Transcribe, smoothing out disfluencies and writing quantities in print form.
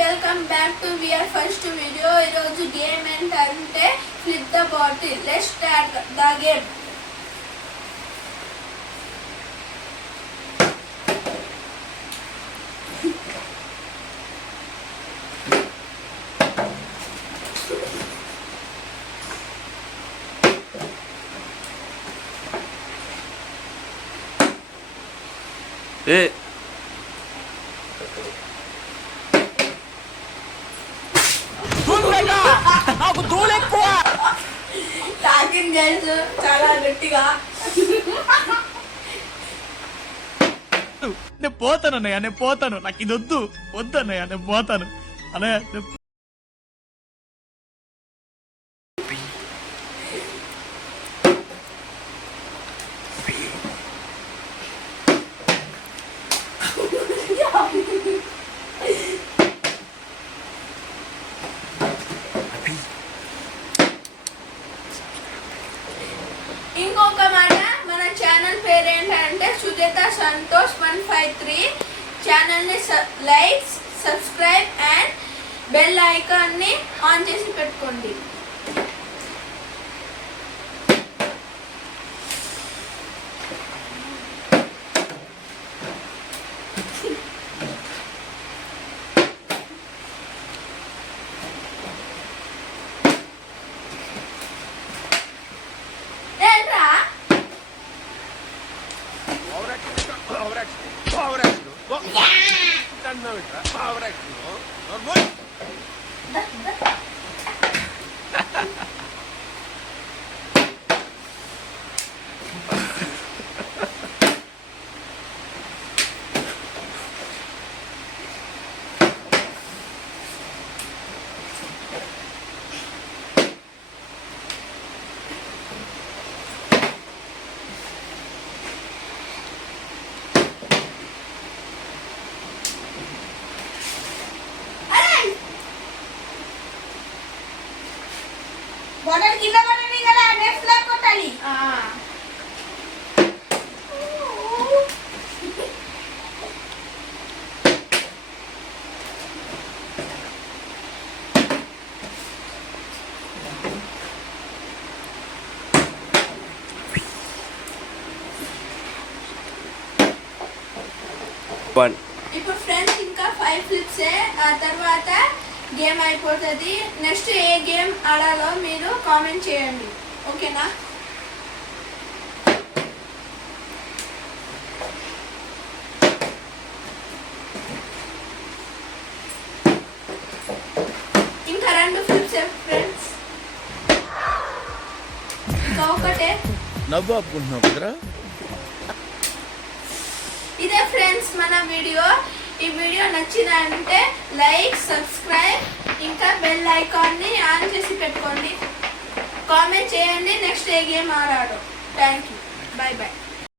Welcome back to VR first video. ఈరోజు game ఏంటంటే flip the bottle. Let's start the game. నాకు దూలు ఎక్కువ టాకింగ్ చేసు చాలా గట్టిగా. నేను పోతాను అన్నయ్య, నేను పోతాను. నాకు ఇది వద్దు అన్నయ్య, నేను పోతాను అన్నయ్య. ఇంకొక మాట, మన ఛానల్ పేరు ఏంటంటే సుజాత సంతోష్ 153. ఛానల్ని లైక్, సబ్స్క్రైబ్ అండ్ బెల్ ఐకాన్ని ఆన్ చేసి పెట్టుకోండి. బాటిల్ కింద పడింది కదా, నెక్స్ట్ లా కొట్టాలి. ఇప్పుడు ఫ్రెండ్స్ ఇంకా 5 ఫ్లిప్స్. ఆ తర్వాత గేమ్ అయిపోతుంది. నెక్స్ట్ ఏ గేమ్ ఆడాలో మీరు కామెంట్ చేయండి, ఓకేనా? ఇంకా 2 ఫ్లిప్స్ ఫ్రెండ్స్, ఇంకా ఒకటే. నవ్వు ఆపుకుంటున్నావు కదరా. ఇదే ఫ్రెండ్స్ మన వీడియో. ఈ వీడియో నచ్చిందంటే లైక్, సబ్స్క్రైబ్ ఇంకా బెల్ ఐకాన్ని ఆన్ చేసి పెట్టుకోండి. కామెంట్ చేయండి నెక్స్ట్ ఏ గేమ్ ఆడాడో. Thank you, bye by.